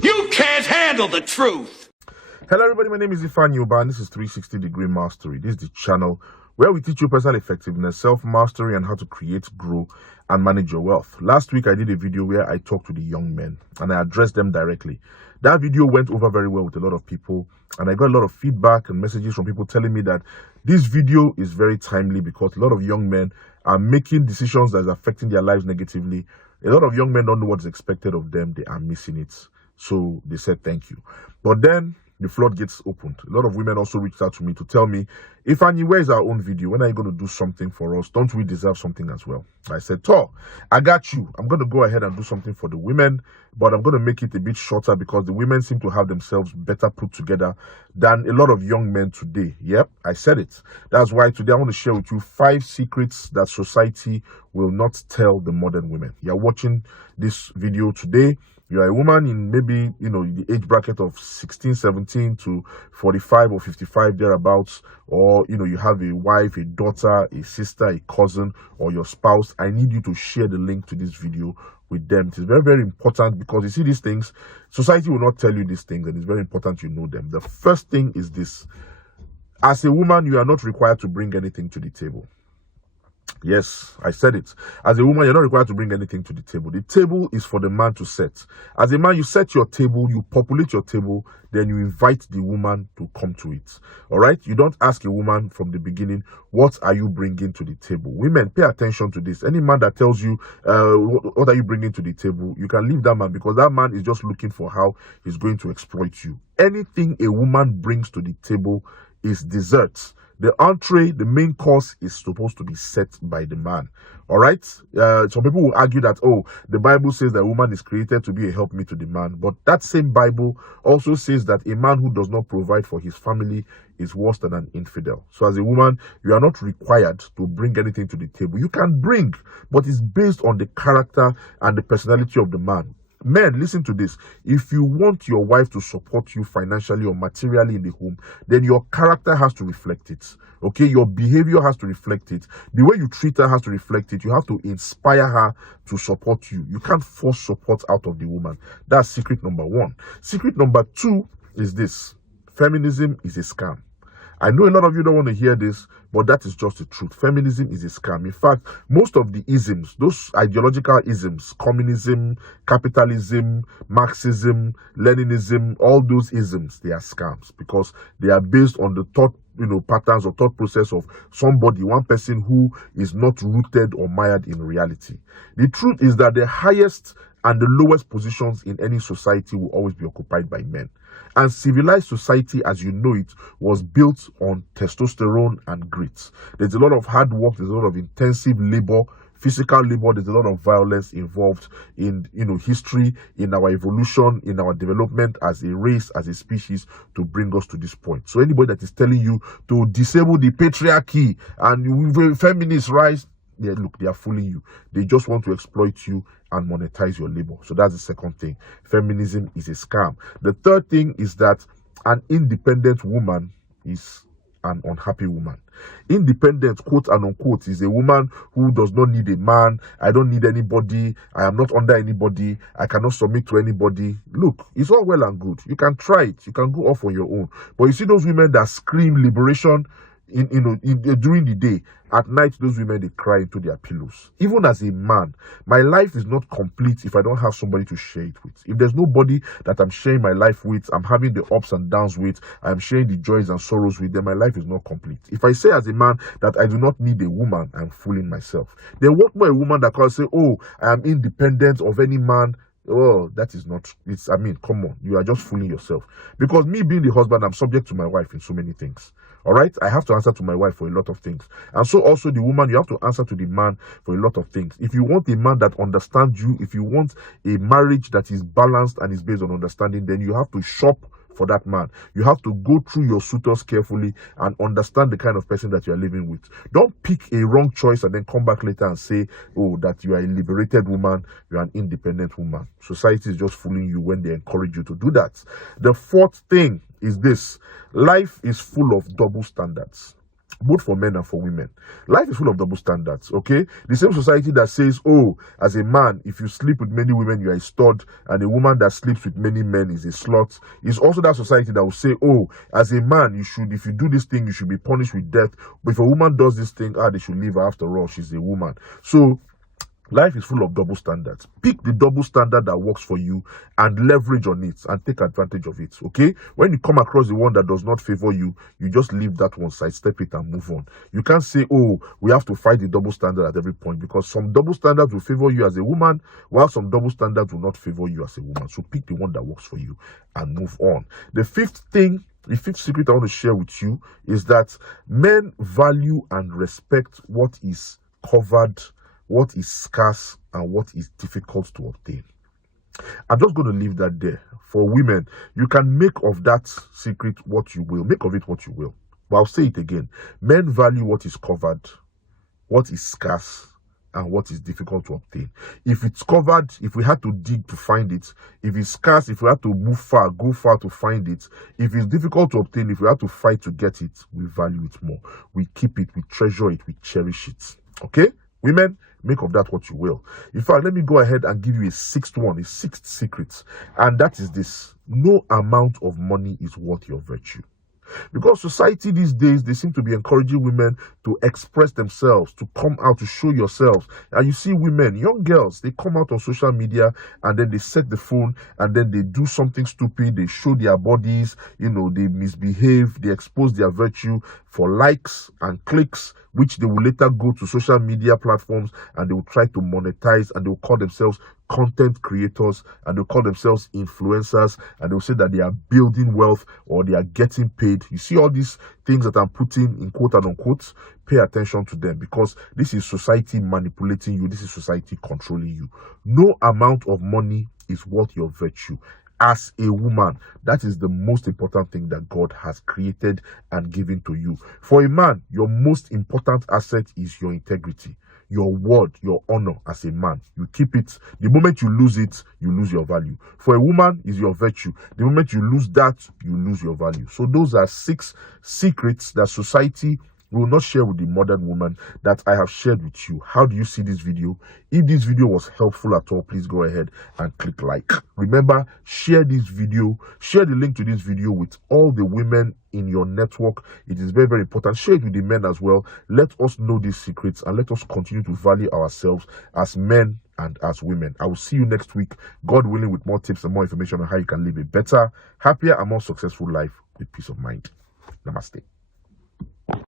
You can't handle the truth. Hello everybody, my name is Ifeanyi Uba and this is 360 Degree Mastery. This is the channel where we teach you personal effectiveness, self-mastery and how to create, grow and manage your wealth. Last week I did a video where I talked to the young men and I addressed them directly. That video went over very well with a lot of people and I got a lot of feedback and messages from people telling me that this video is very timely because a lot of young men are making decisions that is affecting their lives negatively. A lot of young men don't know what is expected of them. They are missing it. So they said thank you. But then the floodgates opened. A lot of women also reached out to me to tell me, Ifeanyi, where's our own video? When are you going to do something for us? Don't we deserve something as well? I said, I got you. I'm going to go ahead and do something for the women, but I'm going to make it a bit shorter because the women seem to have themselves better put together than a lot of young men today. Yep, I said it. That's why today I want to share with you 5 secrets that society will not tell the modern women. You're watching this video today. You are a woman in maybe, the age bracket of 16, 17 to 45 or 55 thereabouts, or, you have a wife, a daughter, a sister, a cousin, or your spouse. I need you to share the link to this video with them. It is very, very important because you see these things, society will not tell you these things and it's very important you know them. The first thing is this. As a woman, you are not required to bring anything to the table. Yes, I said it. As a woman, you're not required to bring anything to the table. The table is for the man to set. As a man, you set your table, you populate your table, then you invite the woman to come to it. All right? You don't ask a woman from the beginning, what are you bringing to the table? Women, pay attention to this. Any man that tells you, what are you bringing to the table? You can leave that man because that man is just looking for how he's going to exploit you. Anything a woman brings to the table is dessert. The entree, the main course, is supposed to be set by the man. All right? Some people will argue that, the Bible says that a woman is created to be a helpmeet to the man. But that same Bible also says that a man who does not provide for his family is worse than an infidel. So as a woman, you are not required to bring anything to the table. You can bring, but it's based on the character and the personality of the man. Men, listen to this. If you want your wife to support you financially or materially in the home, then your character has to reflect it. Okay, your behavior has to reflect it. The way you treat her has to reflect it. You have to inspire her to support you. You can't force support out of the woman. That's secret number 1. Secret number 2 is this. Feminism is a scam. I know a lot of you don't want to hear this, but that is just the truth. Feminism is a scam. In fact, most of the isms, those ideological isms, communism, capitalism, Marxism, Leninism, all those isms, they are scams because they are based on the thought patterns or thought process of somebody, one person who is not rooted or mired in reality. The truth is that the highest and the lowest positions in any society will always be occupied by men. And civilized society, as you know it, was built on testosterone and grit. There's a lot of hard work, there's a lot of intensive labor, physical labor, there's a lot of violence involved in history, in our evolution, in our development as a race, as a species, to bring us to this point. So anybody that is telling you to disable the patriarchy and feminist rise, look, they are fooling you. They just want to exploit you and monetize your labor. So that's the second thing. Feminism is a scam. The third thing is that an independent woman is an unhappy woman. Independent, quote and unquote, is a woman who does not need a man. I don't need anybody. I am not under anybody. I cannot submit to anybody. Look, it's all well and good. You can try it. You can go off on your own. But you see those women that scream liberation during the day, at night those women, they cry into their pillows. Even as a man, my life is not complete if I don't have somebody to share it with. If there's nobody that I'm sharing my life with, I'm having the ups and downs with, I'm sharing the joys and sorrows with, then my life is not complete. If I say as a man that I do not need a woman, I'm fooling myself. Then what more a woman that can say, I am independent of any man? Oh, that is not, come on, you are just fooling yourself. Because me being the husband, I'm subject to my wife in so many things. All right, I have to answer to my wife for a lot of things. And so also the woman, you have to answer to the man for a lot of things. If you want a man that understands you, if you want a marriage that is balanced and is based on understanding, then you have to shop for that man. You have to go through your suitors carefully and understand the kind of person that you are living with. Don't pick a wrong choice and then come back later and say, that you are a liberated woman, you are an independent woman. Society is just fooling you when they encourage you to do that. The fourth thing is this: life is full of double standards. both for men and for women. Life is full of double standards, okay? The same society that says, oh, as a man, if you sleep with many women, you are a stud, and a woman that sleeps with many men is a slut, is also that society that will say, oh, as a man, if you do this thing, you should be punished with death. But if a woman does this thing, they should leave her. After all, she's a woman. So, life is full of double standards. Pick the double standard that works for you and leverage on it and take advantage of it, okay? When you come across the one that does not favor you, you just leave that one, sidestep it and move on. You can't say, oh, we have to fight the double standard at every point, because some double standards will favor you as a woman, while some double standards will not favor you as a woman. So pick the one that works for you and move on. The fifth secret I want to share with you is that men value and respect what is covered, what is scarce, and what is difficult to obtain. I'm just going to leave that there. For women, you can make of that secret what you will. Make of it what you will. But I'll say it again. Men value what is covered, what is scarce, and what is difficult to obtain. If it's covered, if we had to dig to find it, if it's scarce, if we had to move far, go far to find it, if it's difficult to obtain, if we had to fight to get it, we value it more. We keep it, we treasure it, we cherish it. Okay? Women, make of that what you will. In fact, let me go ahead and give you a sixth secret. And that is this: no amount of money is worth your virtue. Because society these days, they seem to be encouraging women to express themselves, to come out, to show yourselves. And you see women, young girls, they come out on social media and then they set the phone and then they do something stupid. They show their bodies, they misbehave, they expose their virtue for likes and clicks, which they will later go to social media platforms and they will try to monetize, and they will call themselves content creators, and they'll call themselves influencers, and they'll say that they are building wealth or they are getting paid. You see all these things that I'm putting in quote and unquote, pay attention to them, because this is society manipulating you. This is society controlling you. No amount of money is worth your virtue. As a woman, that is the most important thing that God has created and given to you. For a man, your most important asset is your integrity, your word, your honor as a man. You keep it. The moment you lose it, you lose your value. For a woman, is your virtue. The moment you lose that, you lose your value. So those are 6 secrets that society will not share with the modern woman that I have shared with you. How do you see this video? If this video was helpful at all, please go ahead and click like. Remember, share this video, share the link to this video with all the women in your network. It is very, very important. Share it with the men as well. Let us know these secrets and let us continue to value ourselves as men and as women. I will see you next week, God willing, with more tips and more information on how you can live a better, happier, and more successful life with peace of mind. Namaste.